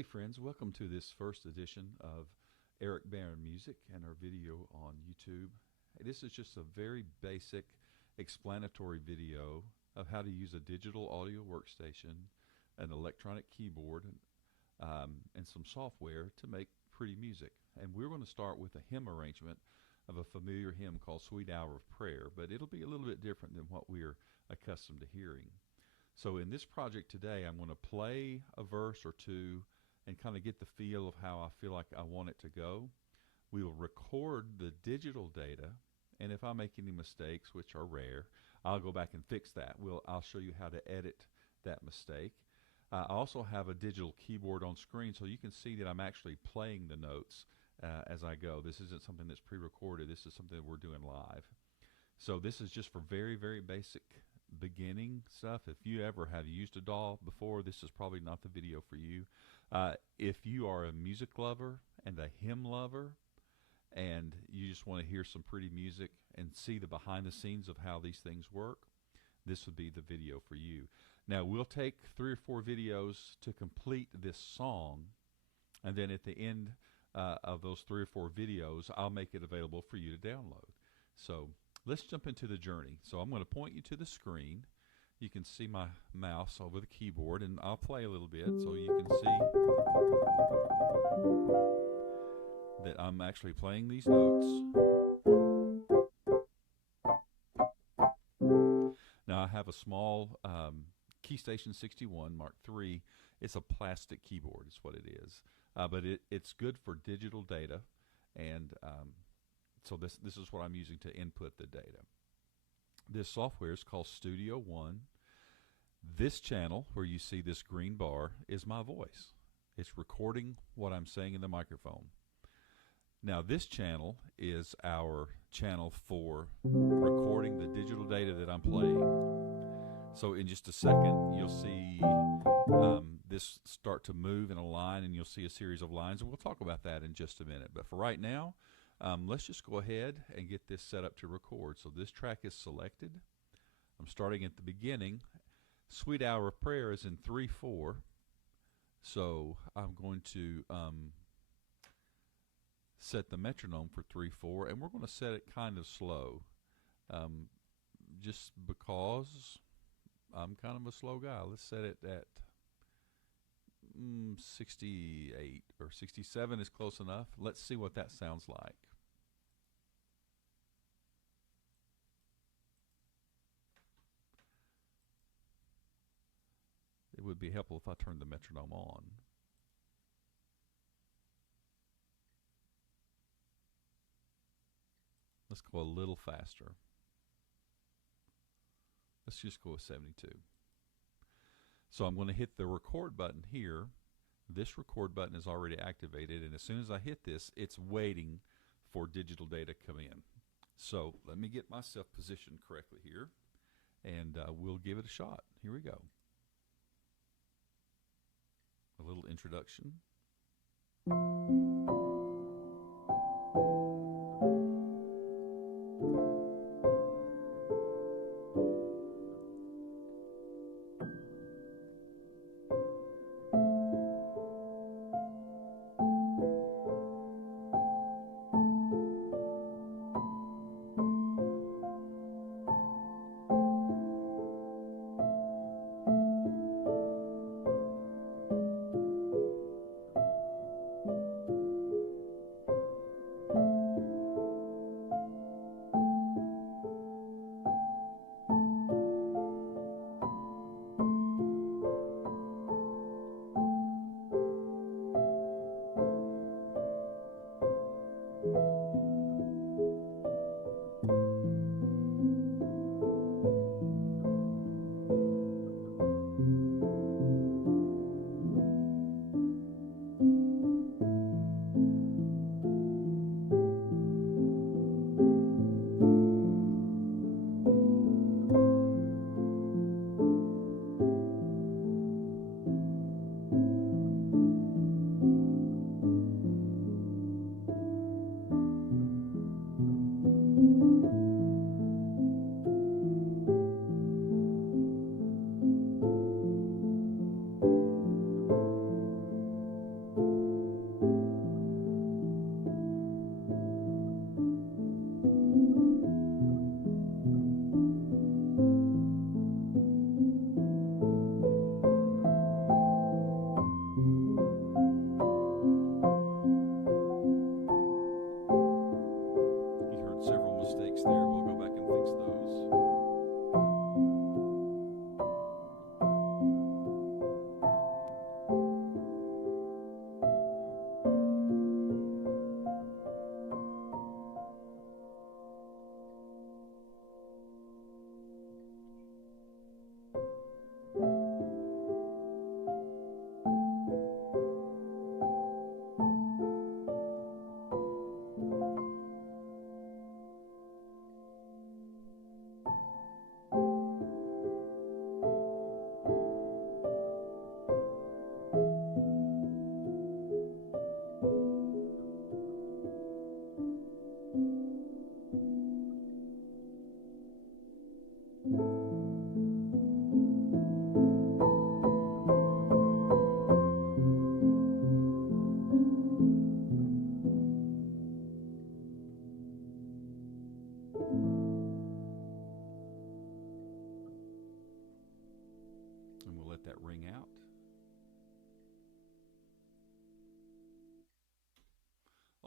Hey friends, welcome to this first edition of Eric Barron Music and our video on YouTube. This is just a very basic explanatory video of how to use a digital audio workstation, an electronic keyboard, and some software to make pretty music. And we're going to start with a hymn arrangement of a familiar hymn called Sweet Hour of Prayer, but it'll be a little bit different than what we're accustomed to hearing. So in this project today, I'm going to play a verse or two and kind of get the feel of how I feel like I want it to go. We will record the digital data, and if I make any mistakes, which are rare, I'll go back and fix that. I'll show you how to edit that mistake. I also have a digital keyboard on screen, so you can see that I'm actually playing the notes as I go. This isn't something that's pre-recorded. This is something that we're doing live. So this is just for very, very basic beginning stuff. If you ever have used a DAW before, this is probably not the video for you. If you are a music lover and a hymn lover and you just want to hear some pretty music and see the behind the scenes of how these things work, this would be the video for you. Now we'll take 3 or 4 videos to complete this song, and then at the end of those 3 or 4 videos I'll make it available for you to download. So let's jump into the journey. So I'm going to point you to the screen. You can see my mouse over the keyboard, and I'll play a little bit so you can see that I'm actually playing these notes. Now I have a small Keystation 61 Mark III. It's a plastic keyboard is what it is, but it's good for digital data, and so this is what I'm using to input the data. This software is called Studio One. This channel where you see this green bar is my voice. It's recording what I'm saying in the microphone. Now this channel is our channel for recording the digital data that I'm playing. So in just a second you'll see this start to move in a line, and you'll see a series of lines, and we'll talk about that in just a minute. But for right now, let's just go ahead and get this set up to record. So this track is selected. I'm starting at the beginning. Sweet Hour of Prayer is in 3/4. So I'm going to set the metronome for 3/4, and we're going to set it kind of slow, just because I'm kind of a slow guy. Let's set it at 68 or 67 is close enough. Let's see what that sounds like. It would be helpful if I turned the metronome on. Let's go a little faster. Let's just go with 72. So I'm going to hit the record button here. This record button is already activated, and as soon as I hit this, it's waiting for digital data to come in. So let me get myself positioned correctly here, and we'll give it a shot. Here we go. A little introduction.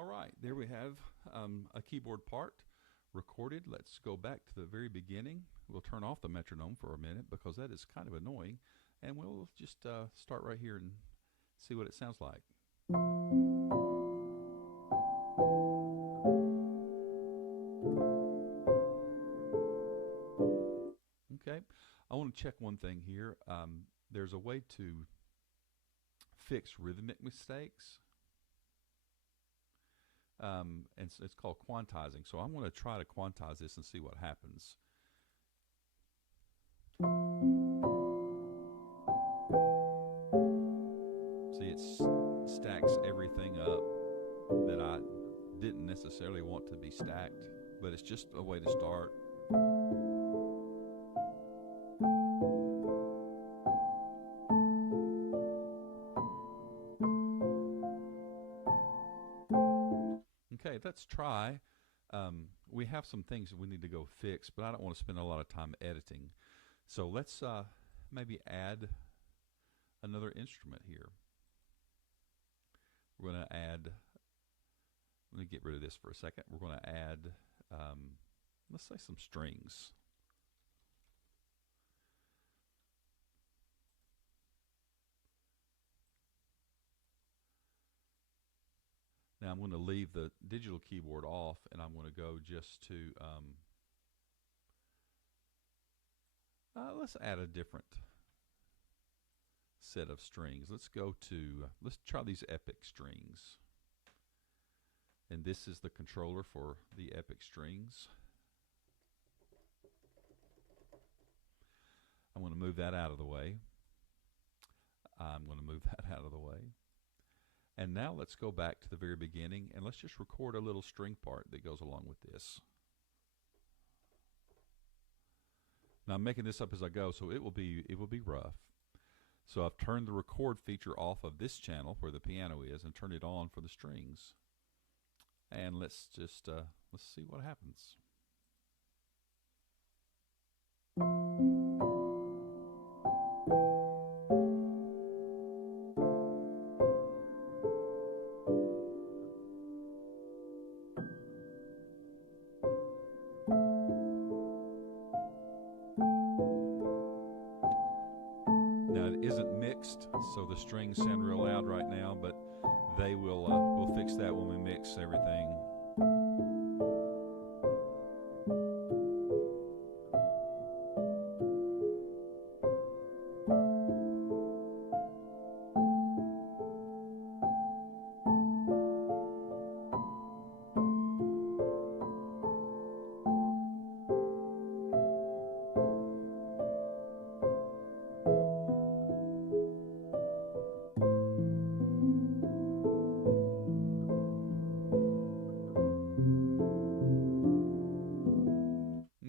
All right, there we have a keyboard part recorded. Let's go back to the very beginning. We'll turn off the metronome for a minute because that is kind of annoying, and we'll just start right here and see what it sounds like. Okay, I want to check one thing here. There's a way to fix rhythmic mistakes. And it's called quantizing. So I'm going to try to quantize this and see what happens. See, it stacks everything up that I didn't necessarily want to be stacked, but it's just a way to start. Okay, let's try. We have some things that we need to go fix, but I don't want to spend a lot of time editing. So let's maybe add another instrument here. We're going to add, let me get rid of this for a second. We're going to add, let's say some strings. Now I'm going to leave the digital keyboard off, and I'm going to go just to, let's add a different set of strings. Let's go to, let's try these epic strings. And this is the controller for the epic strings. I'm going to move that out of the way. I'm going to move that out of the way. And now let's go back to the very beginning and let's just record a little string part that goes along with this. Now I'm making this up as I go, so it will be rough. So I've turned the record feature off of this channel where the piano is and turned it on for the strings. And let's just let's see what happens. So the strings sound real loud right now, but they will we'll fix that when we mix everything.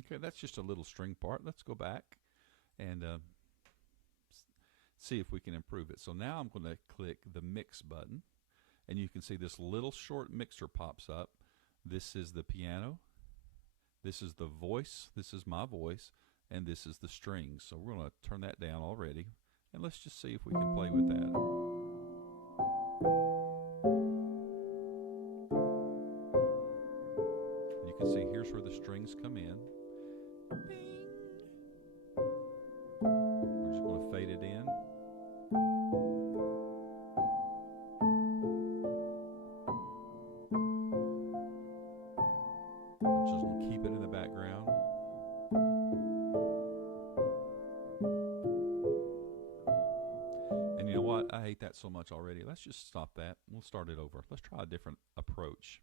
Okay, that's just a little string part. Let's go back and see if we can improve it. So now I'm going to click the mix button, and you can see this little short mixer pops up. This is the piano, this is the voice, this is my voice, and this is the strings. So we're going to turn that down already, and let's just see if we can play with that. You can see here's where the strings come in. Bing. We're just going to fade it in. I'm just going to keep it in the background. And you know what? I hate that so much already. Let's just stop that. We'll start it over. Let's try a different approach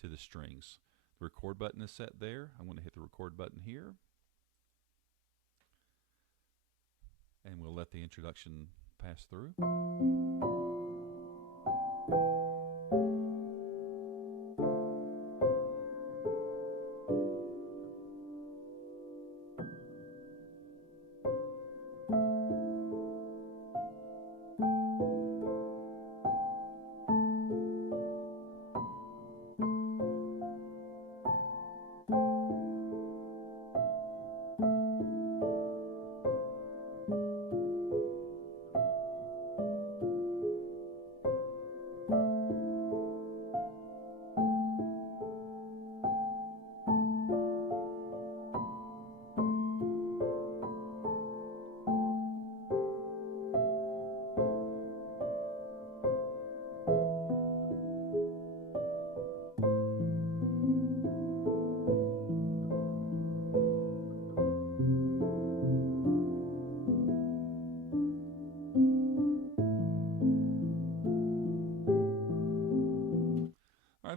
to the strings. The record button is set there. I'm going to hit the record button here. And we'll let the introduction pass through.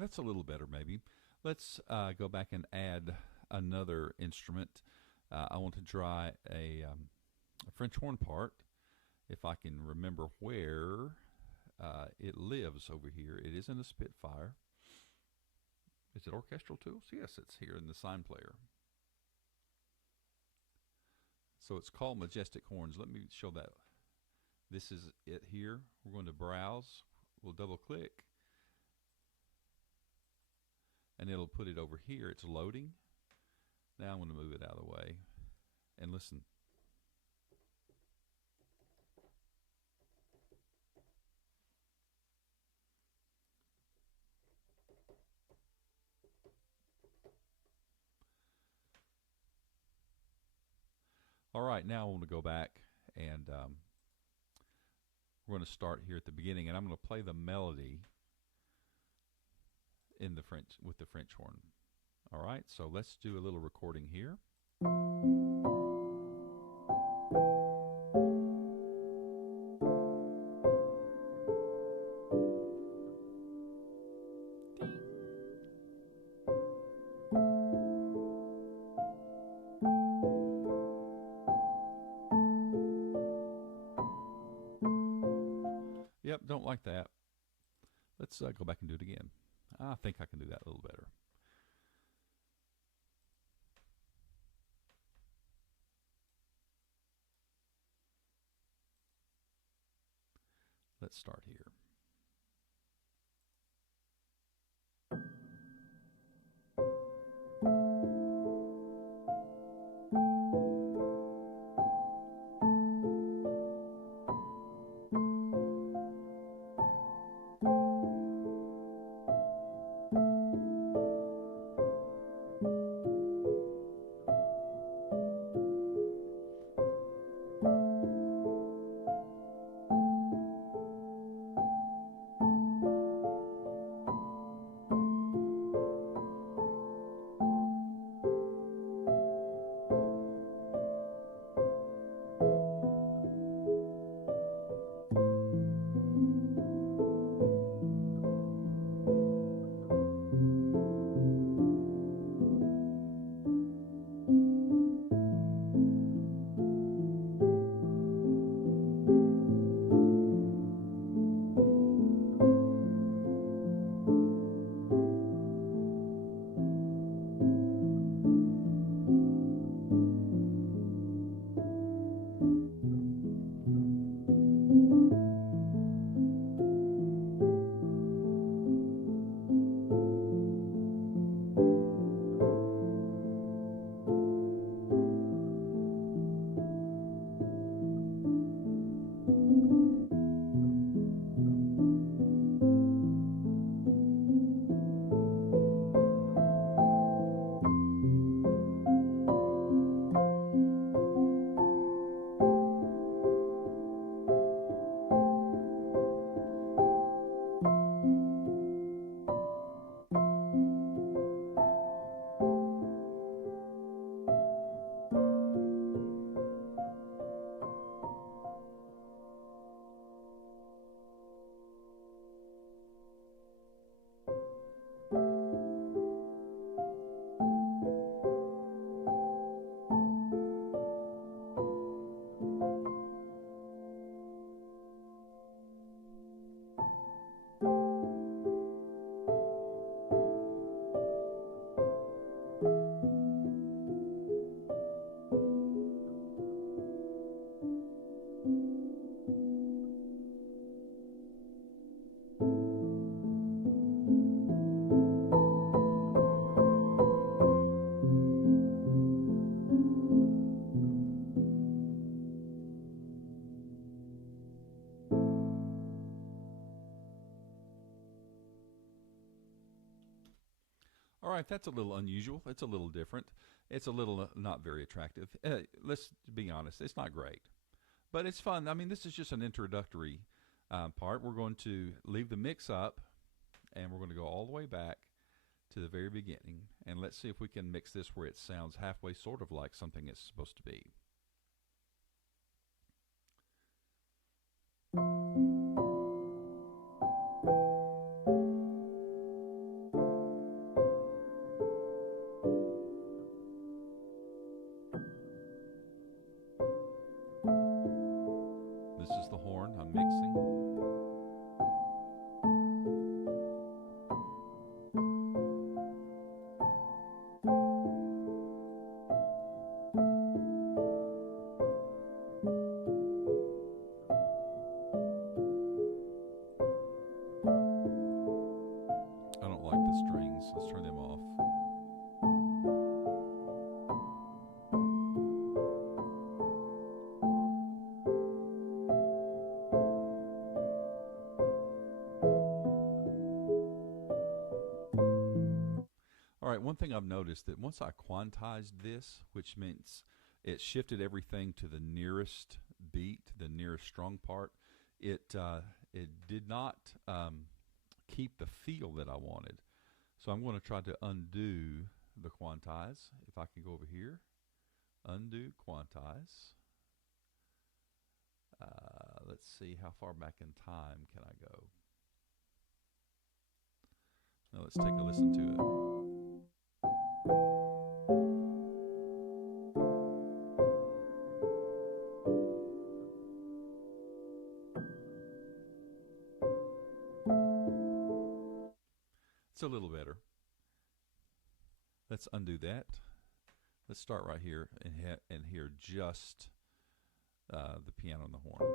that's a little better maybe. Let's go back and add another instrument. I want to try a French horn part, if I can remember where it lives over here. It is in the Spitfire. Is it orchestral tools? Yes, it's here in the sign player. So it's called Majestic Horns. Let me show that. This is it here. We're going to browse. We'll double click. And it'll put it over here. It's loading. Now I'm going to move it out of the way. And listen. All right, now I want to go back and we're going to start here at the beginning, and I'm going to play the melody in the French with the French horn. All right, so let's do a little recording here. Yep, don't like that. Let's go back and do it again. I think I can do that a little better. Let's start here. All right, that's a little unusual. It's a little different. It's a little not very attractive. Let's be honest, it's not great, but it's fun. I mean, this is just an introductory part. We're going to leave the mix up, and we're going to go all the way back to the very beginning, and let's see if we can mix this where it sounds halfway sort of like something it's supposed to be. buttons. Let's turn them off. All right, one thing I've noticed that once I quantized this, which means it shifted everything to the nearest beat, the nearest strung part, it did not keep the feel that I wanted. So I'm going to try to undo the quantize. If I can go over here, undo quantize. Let's see, how far back in time can I go? Now let's take a listen to it. It's a little better. Let's undo that. Let's start right here and hear just the piano and the horn.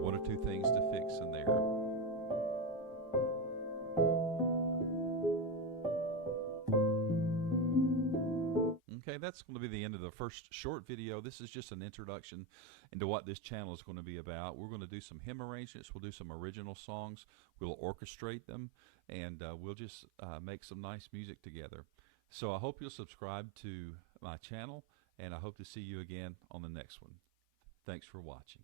One or two things to fix in there. Okay, that's going to be the end of the first short video. This is just an introduction into what this channel is going to be about. We're going to do some hymn arrangements. We'll do some original songs. We'll orchestrate them, and we'll just make some nice music together. So I hope you'll subscribe to my channel, and I hope to see you again on the next one. Thanks for watching.